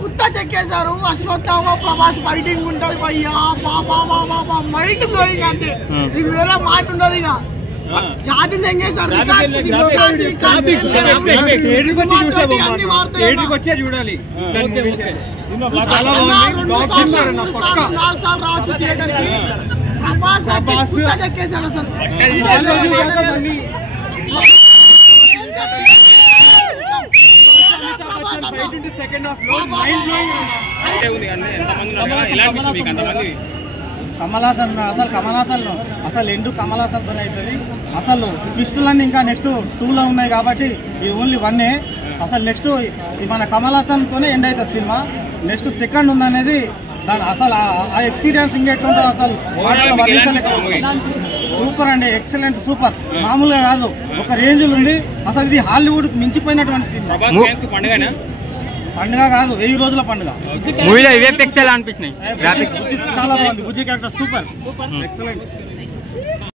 కుత్తా చెక్కేశారు. Ashwatthama Prabhas fighting ఉంటది భయ్యా, బాబా mind blowing అంతే, నీకు వేరే మాట ఉండదు. ఇక జాతి తెంగేశారు. వచ్చే చూడాలి. చెక్కేశాడు అసలు. కమల్ హాసన్ అసలు ఎండు కమల్ హాసన్ తోనే అవుతుంది. అసలు ట్విస్టులన్నీ ఇంకా నెక్స్ట్ 2లో ఉన్నాయి కాబట్టి ఇది ఓన్లీ 1ఏ. అసలు నెక్స్ట్ మన కమల్ హాసన్ తోనే ఎండ్ అవుతుంది సినిమా. నెక్స్ట్ సెకండ్ ఉందనేది దాని అసలు ఆ ఎక్స్పీరియన్స్ ఇంకెట్లుంటుంది అసలు సూపర్ అండి, ఎక్సలెంట్, సూపర్. మామూలుగా కాదు, ఒక రేంజ్లో ఉంది. అసలు ఇది హాలీవుడ్ మించిపోయినటువంటి సినిమా. పండుగ కాదు, 1000 రోజుల పండుగ. మూవీలో విఎఫ్ఎక్స్ ఎలా అనిపించినాయి? చాలా బాగుంది. బుజ్జి క్యారెక్టర్ సూపర్, ఎక్సలెంట్.